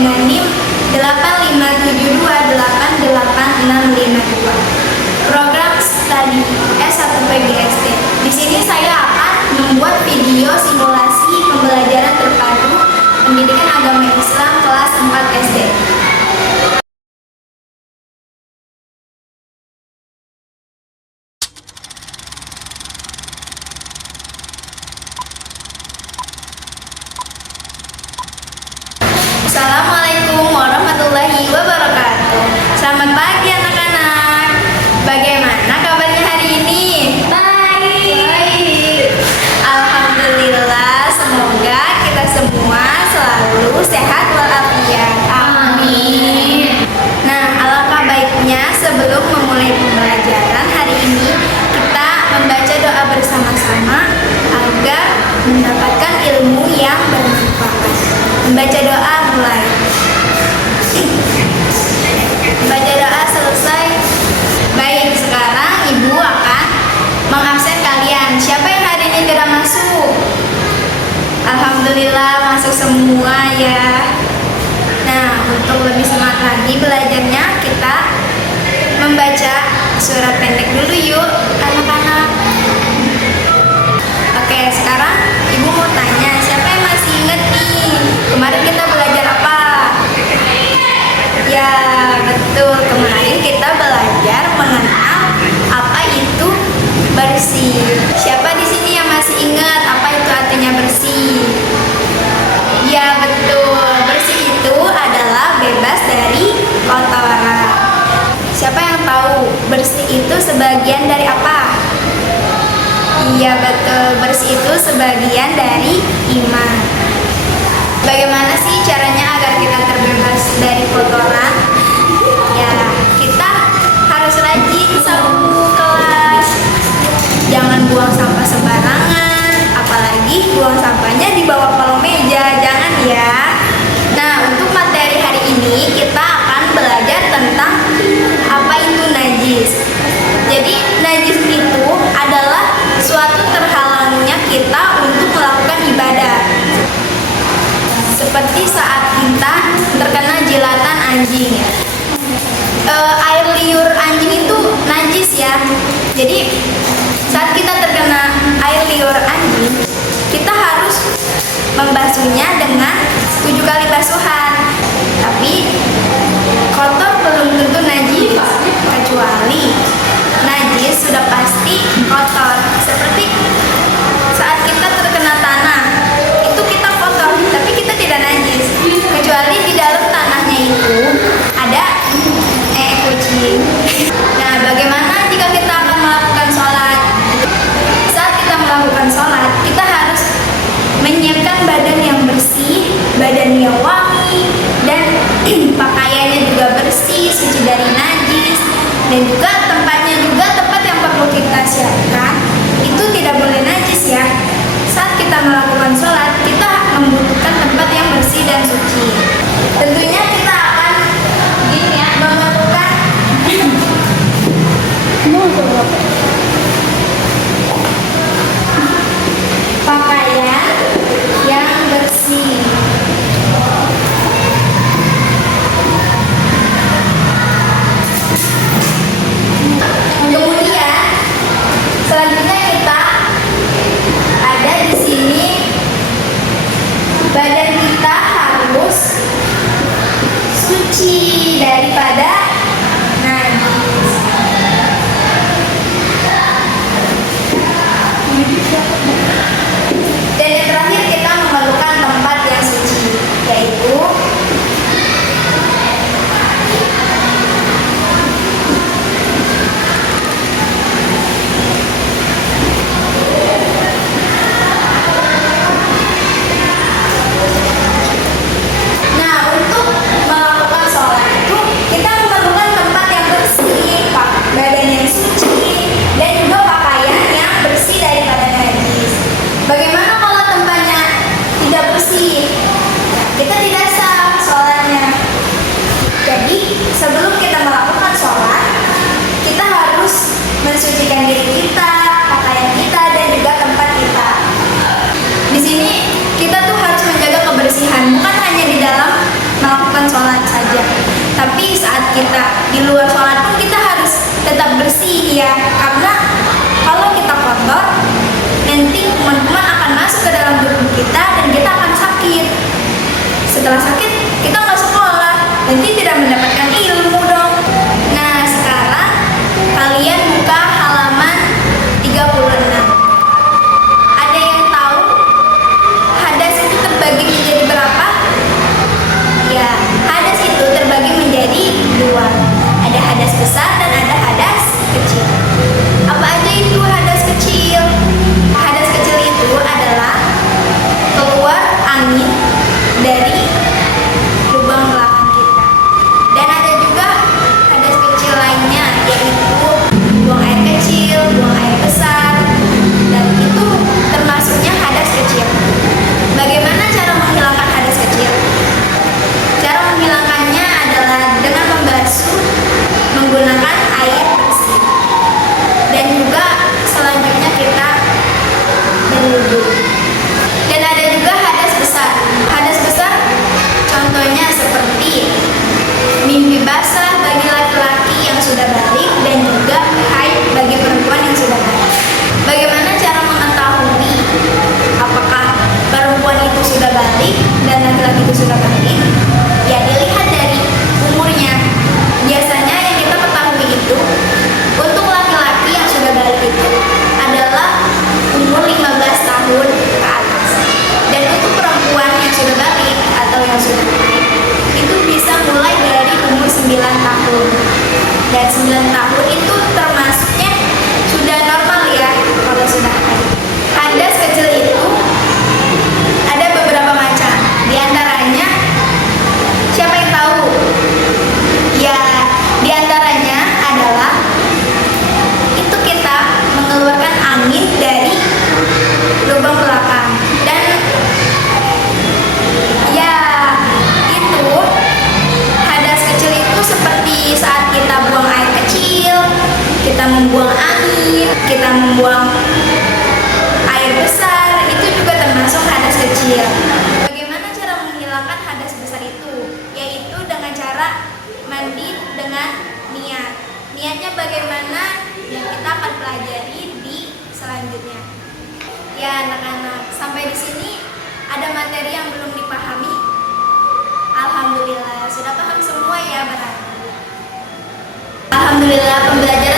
dengan NIM 857288652. Program studi S1 PGSD. Di sini saya akan membuat video simulasi pembelajaran terpadu pendidikan agama Islam kelas 4 SD. Assalamualaikum warahmatullahi wabarakatuh. Selamat pagi anak-anak. Bagaimana kabarnya hari ini? Baik. Alhamdulillah, semoga kita semua selalu sehat walafiat. Amin. Nah, alangkah baiknya sebelum memulai pembelajaran hari ini kita membaca doa bersama-sama agar mendapatkan ilmu yang bermanfaat. Membaca doa mulai. Baca doa selesai. Baik, sekarang ibu akan mengabsen kalian. Siapa yang hari ini tidak masuk? Alhamdulillah masuk semua ya. Nah, untuk lebih semangat lagi belajarnya, kita membaca surat pendek dulu yuk anak-anak. Oke, sekarang ibu mau tanya, siapa yang masih ingat nih kemarin kita belajar apa? Ya, betul, kemarin kita belajar mengenal apa itu bersih. Siapa di sini yang masih ingat apa itu artinya bersih? Ya, betul, bersih itu adalah bebas dari kotoran. Siapa yang tahu bersih itu sebagian dari apa? Iya, betul, bersih itu sebagian dari iman. Bagaimana sih caranya agar kita terbebas dari kotoran? Ya, kita harus rajin sapu kelas. Jangan buang sampah sembarangan, apalagi buang sampahnya di bawah kolong meja, jangan ya. Nah, untuk materi hari ini kita akan belajar tentang apa itu najis. Jadi, najis itu adalah suatu terhalangnya kita untuk melakukan ibadah. Seperti saat kita terkena jilatan anjing ya. Air liur anjing itu najis ya. Jadi saat kita terkena air liur anjing, kita harus membasuhnya dengan 7 kali basuhan. Tapi kotor belum tentu najis, kecuali najis sudah pasti kotor. Seperti saat kita terkena tanah, itu kita kotor, tapi kita tidak najis, kecuali di dalam tanahnya itu ada kucing. Nah, bagaimana jika kita akan melakukan sholat? Saat kita melakukan sholat, kita harus menyiapkan badan yang bersih, badan yang wangi, dan pakaiannya juga bersih, suci dari najis, dan juga tempatnya juga tempat yang perlu kita siapkan itu tidak boleh najis ya. Saat kita melakukan sholat, kita membutuhkan tempat yang bersih dan suci. Tentunya kita akan melakukan pakaian yang bersih. kita di luar sholat pun kita harus tetap bersih ya, karena kalau kita kotor nanti kuman-kuman akan masuk ke dalam tubuh kita dan kita akan sakit. Setelah sakit kita nggak sekolah, nanti tidak mendapatkan ilmu dong. Nah sekarang kalian buka halaman 36. Ada yang tahu hadas itu terbagi menjadi berapa? Ya, hadas itu terbagi menjadi dua. Ada hadas besar dan ada hadas kecil. Apa aja itu hadas kecil? Hadas kecil itu adalah keluar angin dari lubang belakang kita. Dan ada juga hadas kecil lainnya, yaitu buang air kecil, buang air besar, dan itu termasuknya hadas kecil. Bagaimana cara menghilangkan hadas kecil? Cara menghilangkannya adalah dengan membasuh menggunakan air bersih. Dan juga selanjutnya kita berwudu. Dan ada juga hadas besar. Hadas besar contohnya seperti mimpi basah bagi laki-laki yang sudah balik dan juga haid bagi perempuan yang sudah balik. Bagaimana cara mengetahui apakah perempuan itu sudah balik dan laki-laki itu sudah balik? Ya dilihat dari umurnya. Biasanya yang kita ketahui itu untuk laki-laki yang sudah balik itu adalah umur 15 tahun ke atas. Dan untuk perempuan yang sudah balik atau yang sudah haid itu bisa mulai dari umur 9 tahun. Dan 9 tahun itu termasuknya sudah normal ya kalau sudah haid. Hadas kecil itu ada beberapa macam. Di antaranya siapa yang tahu? Ya, di antaranya adalah itu kita mengeluarkan angin dari lubang belakang. Dan ya itu hadas kecil itu seperti saat kita buang air kecil, kita membuang angin, kita membuang air besar, itu juga termasuk hadas kecil. Bagaimana cara menghilangkan hadas besar itu? Yaitu dengan cara mandi dengan niat. Niatnya bagaimana? Yang kita akan pelajari di selanjutnya. Ya anak-anak, sampai di sini ada materi yang belum dipahami? Alhamdulillah, sudah paham semua ya berarti. Alhamdulillah pembelajaran